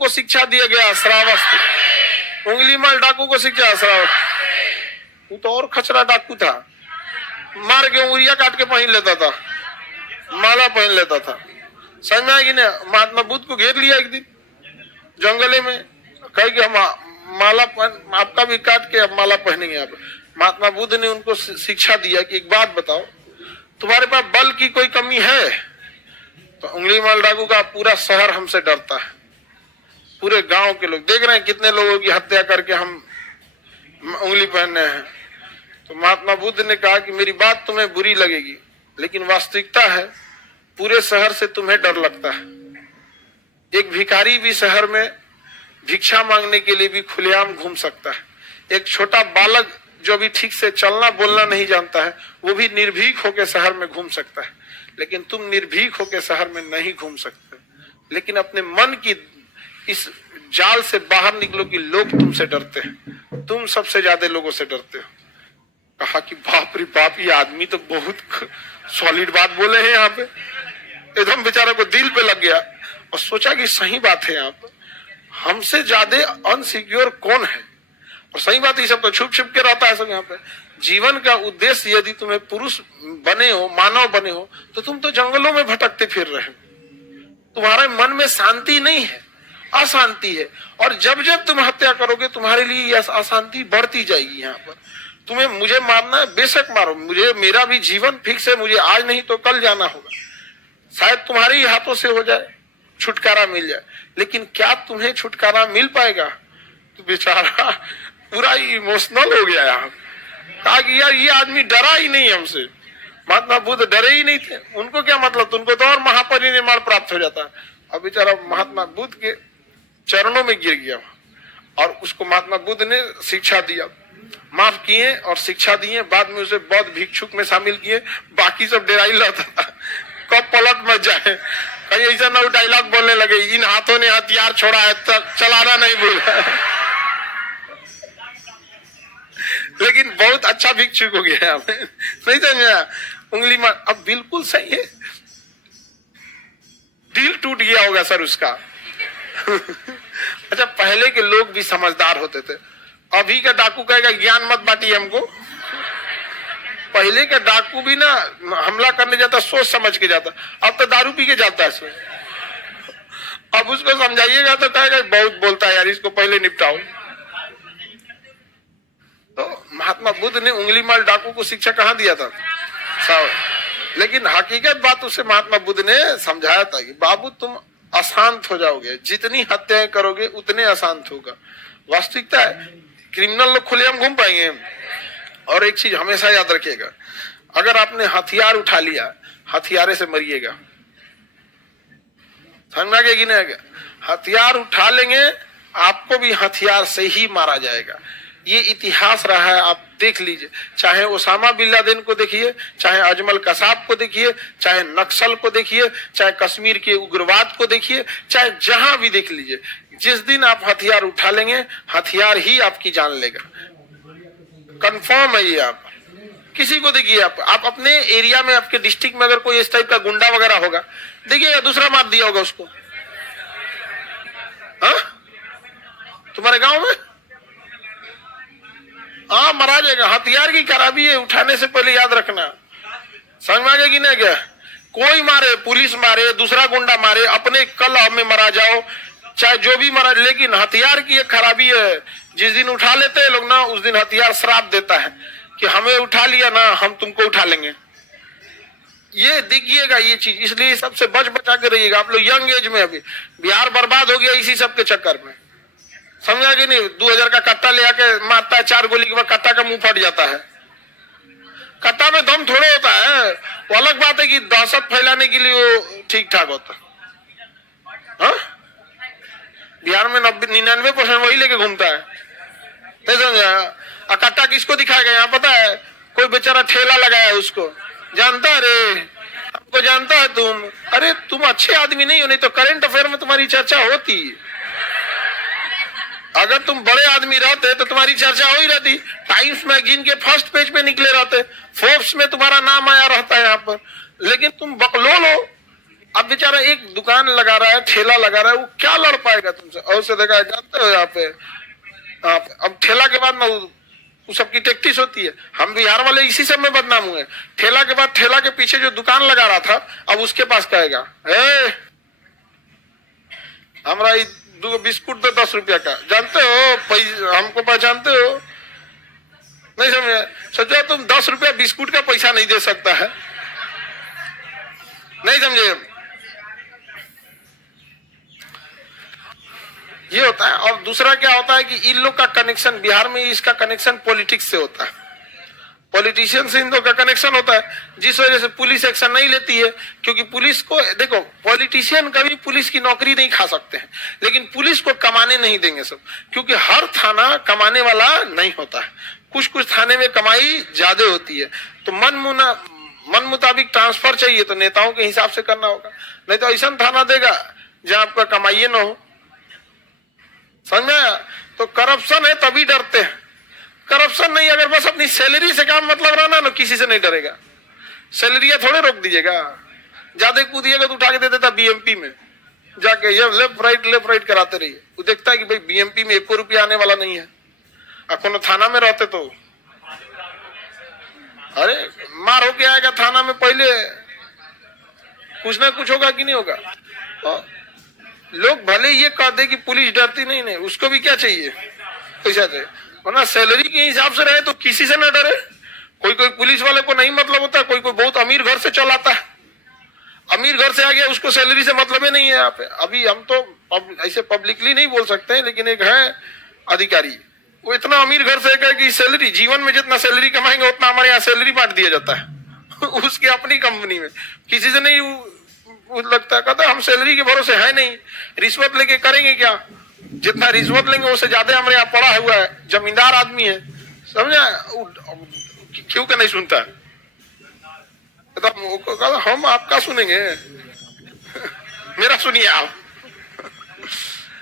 को शिक्षा दिया गया श्रावस्ती, उंगली माल डाकू को शिक्षा श्रावस्ती। वो तो और खचरा डाकू था, मार के उंगलियां काट के पहन लेता था, माला पहन लेता था। समझ में आएगी ना? महात्मा बुद्ध को घेर लिया एक दिन जंगले में, कहे कि हम माला आपका भी काट के अब माला पहनेंगे आप। महात्मा बुद्ध ने उनको शिक्षा दिया कि एक बात बताओ, तुम्हारे पास बल की कोई कमी है? तो उंगली माल डाकू का पूरा शहर हमसे डरता है, पूरे गांव के लोग देख रहे हैं कितने लोगों की हत्या करके हम उंगली पहनने हैं। तो महात्मा बुद्ध ने कहा कि मेरी बात तुम्हें बुरी लगेगी, लेकिन वास्तविकता है पूरे शहर से तुम्हें डर लगता है। एक भिखारी भी शहर में भिक्षा मांगने के लिए भी खुलेआम घूम सकता है। एक छोटा बालक जो भी ठीक से चलना बोलना नहीं जानता है, वो भी निर्भीक होकर शहर में घूम सकता है। लेकिन तुम निर्भीक होकर शहर में नहीं घूम सकते। लेकिन अपने मन की इस जाल से बाहर निकलो कि लोग तुमसे डरते हैं, तुम सबसे ज्यादा लोगों से डरते हो। कहा कि बाप रे बाप, ये आदमी तो बहुत सॉलिड बात बोले हैं यहाँ पे। एकदम बेचारा को दिल पे लग गया और सोचा कि सही बात है, यहाँ पे हमसे ज्यादा अनसिक्योर कौन है। और सही बात, ये सब तो छुप छुप के रहता है सब यहाँ पे। जीवन का उद्देश्य यदि तुम्हें पुरुष बने हो, मानव बने हो, तो तुम तो जंगलों में भटकते फिर रहे हो। तुम्हारे मन में शांति नहीं है, अशांति है। और जब जब तुम हत्या करोगे तुम्हारे लिए यह अशांति बढ़ती जाएगी। यहाँ पर तुम्हें मुझे मारना है, बेशक मारो, मुझे मेरा भी जीवन फिक्स है, मुझे आज नहीं तो कल जाना होगा। शायद तुम्हारे ही हाथों से हो जाए, छुटकारा मिल जाए। लेकिन क्या तुम्हें छुटकारा मिल पाएगा? तो बेचारा पूरा इमोशनल हो गया यहाँ। कहा कि यार ये आदमी डरा ही नहीं हमसे। महात्मा बुद्ध डरे ही नहीं थे, उनको क्या मतलब, उनको तो और महापरिनिर्वाण प्राप्त हो जाता। अब बेचारा महात्मा बुद्ध के चरणों में गिर गया और उसको महात्मा बुद्ध ने शिक्षा दिया, माफ किए और शिक्षा दिए। बाद में उसे बौद्ध भिक्षुक में शामिल किए। बाकी सब डेराई रहता था, कब पलट मच जाए, कहीं ऐसा ना डायलॉग बोलने लगे, इन हाथों ने हथियार छोड़ा है, चलाना नहीं भूला। लेकिन बहुत अच्छा भिक्षुक हो गया, नहीं समझा? उंगली मार, अब बिल्कुल सही है। दिल टूट गया होगा सर उसका। अच्छा, पहले के लोग भी समझदार होते थे। अभी का डाकू कहेगा ज्ञान मत बांटिए हमको। पहले का डाकू भी ना हमला करने जाता सोच समझ के जाता, अब तो दारू पी के जाता है इसमें। अब उसको समझाइएगा तो कहेगा बहुत बोलता है यार, इसको पहले निपटाओ। तो महात्मा बुद्ध ने उंगली माल डाकू को शिक्षा कहाँ दिया था? लेकिन हकीकत बात उसे महात्मा बुद्ध ने समझाया था कि बाबू तुम अशांत हो जाओगे, जितनी हत्याएं करोगे उतने अशांत होगा। वास्तविकता है क्रिमिनल लोग खुलेआम घूम पाएंगे। और एक चीज हमेशा याद रखिएगा, अगर आपने हथियार उठा लिया, हथियारे से मरिएगा। समझ में कि नहीं? हथियार उठा लेंगे, आपको भी हथियार से ही मारा जाएगा। ये इतिहास रहा है, आप देख लीजिए। चाहे ओसामा बिन लादेन को देखिए, चाहे अजमल कसाब को देखिए, चाहे नक्सल को देखिए, चाहे कश्मीर के उग्रवाद को देखिए, चाहे जहां भी देख लीजिए। जिस दिन आप हथियार उठा लेंगे, हथियार ही आपकी जान लेगा। कंफर्म है ये। आप किसी को देखिए, आप अपने एरिया में, आपके डिस्ट्रिक्ट में अगर कोई इस टाइप का गुंडा वगैरह होगा, देखिए दूसरा मार दिया होगा उसको। हाँ, तुम्हारे गांव में हाँ मरा जाएगा। हथियार की खराबी है, उठाने से पहले याद रखना। समझ में आ गया कि नहीं गया? कोई मारे, पुलिस मारे, दूसरा गुंडा मारे, अपने कल में मरा जाओ, चाहे जो भी मरा, लेकिन हथियार की एक खराबी है। जिस दिन उठा लेते हैं लोग ना, उस दिन हथियार श्राप देता है कि हमें उठा लिया ना, हम तुमको उठा लेंगे। ये देखिएगा ये चीज, इसलिए सबसे बच बचा के रहिएगा। आप लोग यंग एज में, अभी बिहार बर्बाद हो गया इसी सब के चक्कर में। समझा कि नहीं? 2000 का कट्टा ले आके मारता है, 4 गोली के बाद कट्टा का मुंह फट जाता है। कट्टा में दम थोड़े होता है। वो अलग बात है कि दहशत फैलाने के लिए वो ठीक ठाक होता है। हाँ? बिहार में 99% वही लेके घूमता है। नहीं समझा? कट्टा किसको दिखाएगा यहाँ पता है? कोई बेचारा ठेला लगाया है उसको, जानता है रे, आपको जानता है तुम। अरे तुम अच्छे आदमी नहीं हो, नहीं तो करंट अफेयर में तुम्हारी चर्चा होती। अगर तुम बड़े आदमी रहते तो तुम्हारी चर्चा हो ही रहती। टाइम्स मैगजीन के फर्स्ट पेज पे निकले रहते, फोर्ब्स में तुम्हारा नाम आया रहता है यहाँ पर। लेकिन तुम बकलोल हो, अब बेचारा एक दुकान लगा रहा है, ठेला लगा रहा है, वो क्या लड़ पाएगा तुमसे? और से देखा है, जानते हो यहाँ पे अब ठेला के बाद ना वो सबकी टैक्टिस होती है। हम बिहार वाले इसी सब में बदनाम हुए। ठेला के बाद ठेला के पीछे जो दुकान लगा रहा था, अब उसके पास कहेगा हमारा दो बिस्कुट दो 10 रुपया का, जानते हो हमको पहचानते हो? नहीं समझे? सोचो तुम 10 रुपया बिस्कुट का पैसा नहीं दे सकता है, नहीं समझे? ये होता है। और दूसरा क्या होता है कि इन लोग का कनेक्शन, बिहार में इसका कनेक्शन पॉलिटिक्स से होता है, पॉलिटिशियन से इन लोग का कनेक्शन होता है, जिस वजह से पुलिस एक्शन नहीं लेती है। क्योंकि पुलिस को देखो, पॉलिटिशियन कभी पुलिस की नौकरी नहीं खा सकते हैं, लेकिन पुलिस को कमाने नहीं देंगे सब, क्योंकि हर थाना कमाने वाला नहीं होता है। कुछ कुछ थाने में कमाई ज्यादा होती है, तो मन मुताबिक ट्रांसफर चाहिए तो नेताओं के हिसाब से करना होगा, नहीं तो ऐसा थाना देगा जहां आपका कमाइए ना हो। समझ में? तो करप्शन है तभी डरते हैं। करप्शन नहीं, अगर बस अपनी सैलरी से काम मतलब रहना ना, किसी से नहीं डरेगा। सैलरी थोड़े रोक दीजिएगा, ज्यादा कूदिएगा तो उठा के दे देता बीएमपी में जाके, ये लेफ्ट राइट कराते रहिए। वो देखता है कि भाई बीएमपी में 1 रुपया आने वाला नहीं है। अपन थाना में रहते तो अरे मार होके आएगा थाना में, पहले कुछ ना कुछ होगा कि नहीं होगा। तो लोग भले ये कह दे कि पुलिस डरती नहीं, नहीं उसको भी क्या चाहिए, पैसा चाहिए। वरना सैलरी के हिसाब से रहे तो किसी से न डरे। कोई कोई पुलिस वाले को नहीं मतलब होता, कोई कोई बहुत अमीर घर से चलाता है, अमीर घर से आ गया, उसको सैलरी से मतलब ही नहीं है। यहाँ पे अभी हम तो ऐसे पब्लिकली नहीं बोल सकते हैं, लेकिन एक है अधिकारी, वो इतना अमीर घर से है कि सैलरी, जीवन में जितना सैलरी कमाएंगे उतना हमारे यहाँ सैलरी बांट दिया जाता है उसके अपनी कंपनी में, किसी से नहीं लगता है। कहता हम सैलरी के भरोसे है नहीं, रिश्वत लेके करेंगे क्या? जितना रिश्वत लेंगे उससे ज्यादा हमारे यहाँ पड़ा हुआ है, जमींदार आदमी है, समझा? क्यों का नहीं सुनता? हम आपका सुनेंगे मेरा सुनिए आप।